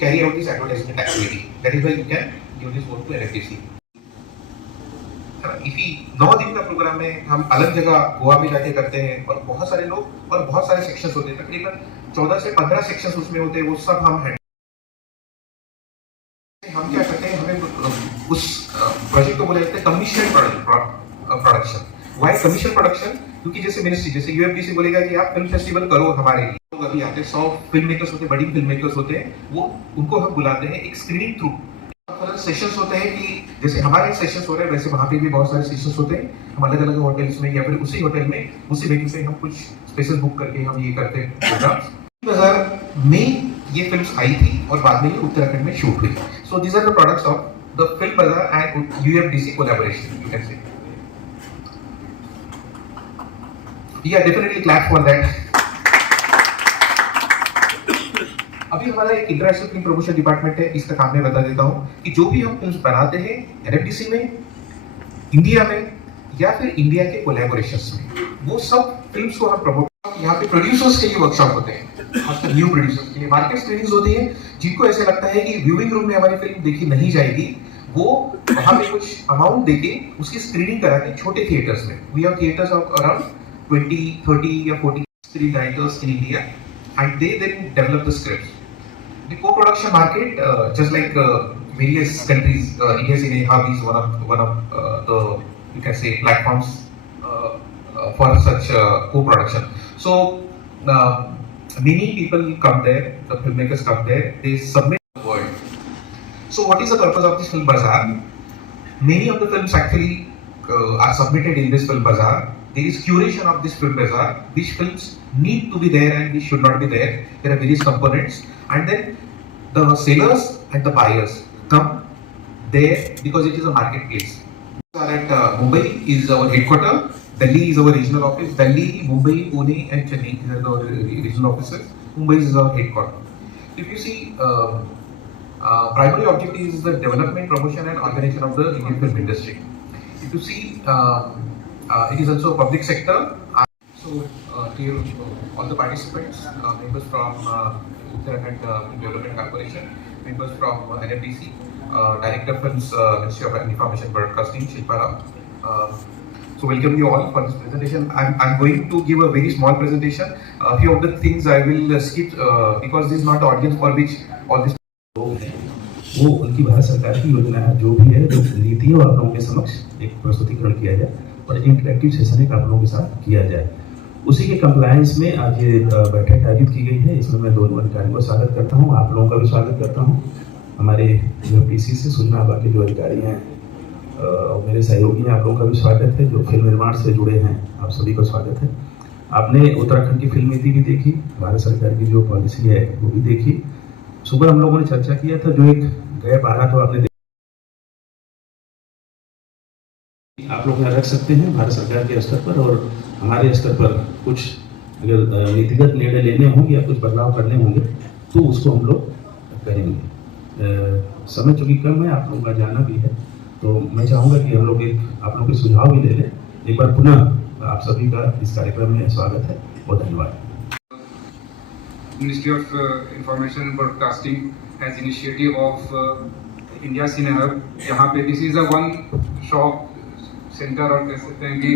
carry out this advertisement activity. That is why you can give this vote to NFDC. इसी 9 दिन का प्रोग्राम में हम अलग जगह गोवा में जाके करते हैं और बहुत सारे लोग और बहुत सारे सेक्शंस होते हैं, तकरीबन 14 से 15 सेक्शंस उसमें होते हैं, वो सब हम क्या करते हैं, हमें उस प्रोजेक्ट को बोला जाता है commission production. Why commission production? क्योंकि जैसे मिनिस्ट्री, जैसे यूएफडीसी बोलेगा कि आप फिल्म फेस्टिवल करो हमारे लिए, लोग अभी आते हैं 100 फिल्म मेकर्स होते हैं, बड़ी फिल्म मेकर्स होते हैं, वो उनको हम बुलाते हैं एक स्क्रीनिंग थ्रू। सेशंस होते हैं कि जैसे हमारे सेशंस हो रहे हैं वैसे वहाँ पे भी बहुत सारे सेशंस होते हैं, हम अलग अलग होटल्स में या फिर उसी होटल में उसी वेन्यू पे हम कुछ स्पेशल बुक करके हम ये करते हैं प्रोग्राम्स। 2000 में ये फिल्म्स आई थी और बाद में ये उत्तराखंड में शूट हुई। So these are the products of the film Bazaar and UFDC collaboration, you can say. Yeah, definitely clap for that. अभी हमारा एक इंटरनेशनल फिल्म प्रमोशन डिपार्टमेंट है, इसका काम मैं बता देता हूँ कि जो भी हम फिल्म्स बनाते हैं एनएफडीसी में, इंडिया में या फिर इंडिया के कोलैबोरेशंस में, वो सब फिल्म्स को हम प्रमोट। यहाँ पे प्रोड्यूसर्स के लिए वर्कशॉप होते हैं, खासकर न्यू प्रोड्यूसर्स के लिए मार्केट स्क्रीनिंग्स होती है, जिनको ऐसे लगता है कि व्यूइंग रूम में हमारी फिल्म देखी नहीं जाएगी, वो वहाँ पे कुछ अमाउंट देके उसकी स्क्रीनिंग कराते हैं छोटे थिएटर्स में। We have theatres of around 20, 30 or 40 screenwriters in India, and they then develop the scripts. The co-production market, just like various countries, India Cine Hub is one of the, you can say, platforms for such co-production. So many people come there, the filmmakers come there, they submit the world. So what is the purpose of this film bazaar? Many of the films actually are submitted in this film bazaar. There is curation of this film bazaar, which films need to be there and which should not be there. There are various components, and then the sellers and the buyers come there because it is a marketplace. We are at Mumbai is our headquarters. Delhi is our regional office. Delhi, Mumbai, Pune, and Chennai these are the regional offices. Mumbai is our headquarters. If you see, primary objective is the development, promotion, and organization of the Indian film industry. If you see. It is also public sector. So, to all the participants, members from Uttarakhand Development Corporation, members from NFDC, Director of Films, Ministry of Information Broadcasting, Shilpa Rao. So, welcome you all for this presentation. I'm going to give a very small presentation. A few of the things I will skip because this is not the audience for which all this. वो उनकी भारत सरकार की योजना है, जो भी है, जो नीति है, और आप लोगों के समक्ष एक प्रस्तुतिकरण किया जाए और इंटरेक्टिव सेशन एक आप लोगों के साथ किया जाए। उसी के कंप्लायंस में आज ये बैठक आयोजित की गई है। इसमें मैं दोनों अधिकारियों का स्वागत करता हूं, आप लोगों का भी स्वागत करता हूं। हमारे यूपीसी से सूचना विभाग के जो अधिकारी हैं और मेरे सहयोगी हैं, आप लोगों का भी स्वागत है। जो फिल्म निर्माण से जुड़े हैं, आप सभी का स्वागत है। आपने उत्तराखंड की फिल्म नीति भी देखी, भारत सरकार की जो पॉलिसी है वो भी देखी। सुबह हम लोगों ने चर्चा किया था, जो एक गैप आ रहा था आपने आप लोग रख सकते हैं भारत सरकार के स्तर पर और हमारे स्तर पर कुछ अगर नीतिगत निर्णय लेने होंगे या कुछ बदलाव करने होंगे तो उसको हम लोग करेंगे। समय चूंकि कम है, आप लोगों का जाना भी है, तो मैं चाहूँगा कि हम लोग आप लोग के सुझाव भी ले लें। एक बार पुनः आप सभी का इस कार्यक्रम में स्वागत है और धन्यवाद। Ministry of Information and Broadcasting has initiative of India Cine Hub, जहाँ पे this is a one shop centre और कह सकते हैं कि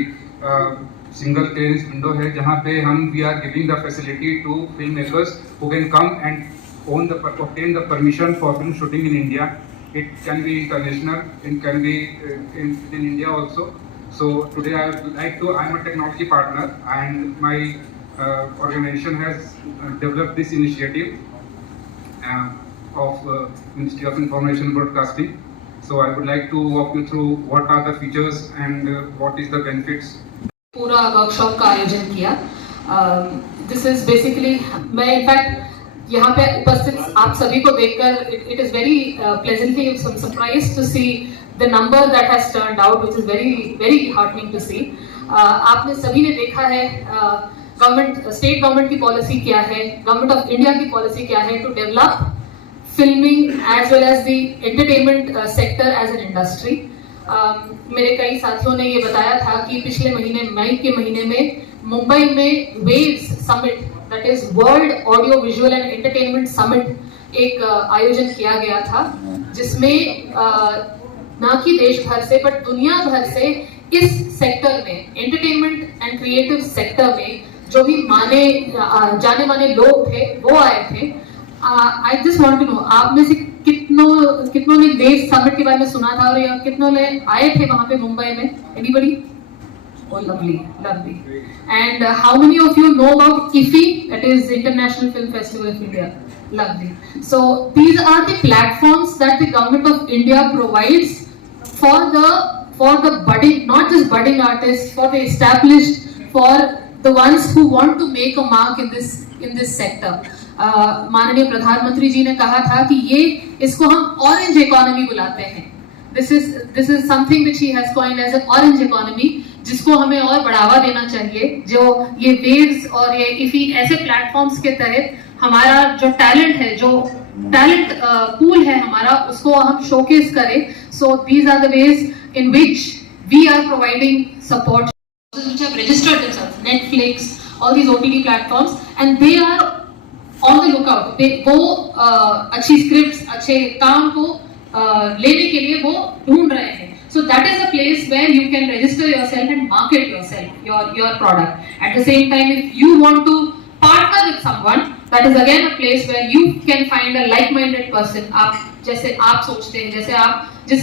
सिंगल क्लियरेंस विंडो है, जहाँ पे हम we are giving the facility to film makers who can come and obtain the permission for film shooting in India. It can be international, it can be in India also. So today I would like to, I am a technology partner and my organization has developed this initiative of Ministry of Information and Broadcasting. So I would like to walk you through what are the features and what is the benefits. पूरा workshop का आयोजन किया। This is basically, मैं in fact यहाँ पे उपस्थित आप सभी को देखकर it is very pleasantly surprised to see the number that has turned out, which is very very heartening to see. आपने सभी ने देखा है गवर्नमेंट, स्टेट गवर्नमेंट की पॉलिसी क्या है, गवर्नमेंट ऑफ इंडिया की पॉलिसी क्या है to develop filming as well as the entertainment sector as an industry. मेरे कई साथियों ने ये बताया था कि पिछले महीने मई के महीने में मुंबई में waves summit, that is world audio visual and entertainment summit, एक आयोजन किया गया था, जिसमें ना कि देश भर से बट दुनिया भर से इस सेक्टर में, एंटरटेनमेंट एंड क्रिएटिव सेक्टर में जो भी जाने माने लोग थे वो आए थे। I just want to know, आप में से कितनों ने देश समिट के बारे में सुना था और या कितनों ने आए थे वहां पे मुंबई में? Anybody? Oh, lovely. And how many of you know about IFFI? That is International Film Festival of India. Lovely. So these are the platforms that the government of India provides for the budding, not just budding artists, for the established, for the ones who want to make a mark in this sector. माननीय प्रधानमंत्री जी ने कहा था कि इसको हम orange economy बुलाते हैं। This is something which he has coined as an orange economy, जिसको हमें और बढ़ावा देना चाहिए। जो ये वेव्स और ये इफी ऐसे प्लेटफॉर्म्स के तहत हमारा जो टैलेंट है, जो टैलेंट पूल है हमारा, उसको हम शोकेस करें। So these are the ways in which we are providing support, which have registered themselves, Netflix, all these OTT platforms, and they are on the lookout. वो अच्छी स्क्रिप्ट्स, अच्छे काम को लेने के लिए वो ढूंढ रहे हैं। So that is a place where you can register yourself and market yourself, your product. At the same time, if you want to partner with someone, that is again a place where you can find a like-minded person. जैसे आप सोचते हैं, जैसे आप जिस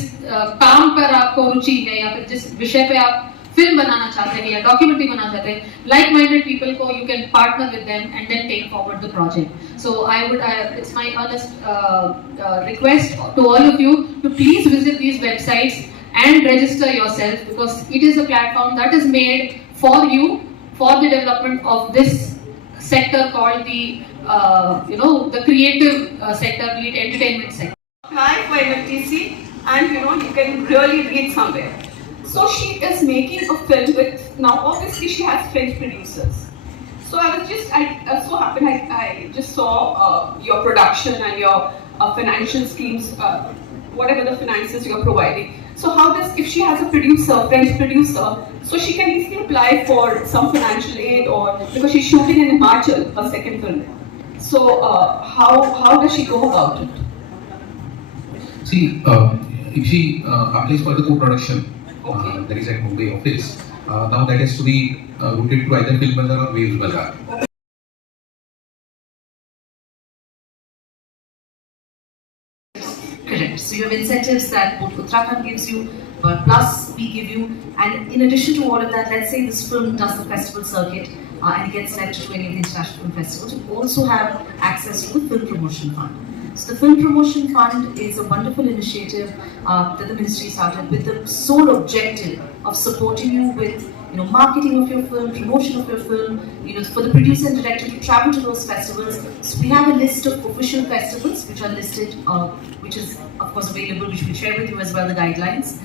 काम पर आपको रुचि है या फिर जिस विषय पे आप फिल्म बनाना चाहते हैं या डॉक्यूमेंट्री बनाना चाहते हैं, like-minded people को you can partner with them and then take forward the project. So it's my honest request to all of you to please visit these websites and register yourself, because it is a platform that is made for you, for the development of this sector called the creative sector, be it entertainment sector. Apply for NFTC and you can really reach somewhere. So she is making a film with, now obviously she has French producers. So I so happened I just saw your production and your financial schemes, whatever the finances you're providing. So how does, if she has a producer, French producer, so she can easily apply for some financial aid, or because she's shooting in Himachal, her second film. So how does she go about it? See, if she applies for the co-production, that is at Mumbai office. Now that has to be routed to either Film Bazaar or Waves Bazaar. Correct. So you have incentives that both Uttarakhand gives you, but plus we give you, and in addition to all of that, let's say this film does the festival circuit and it gets selected to any of the international film festivals, you also have access to the Film Promotion Fund. So the Film Promotion Fund is a wonderful initiative that the ministry started with the sole objective of supporting you with marketing of your film, promotion of your film, for the producer and director to travel to those festivals. So we have a list of official festivals which are listed, which is of course available, which we share with you as well, the guidelines.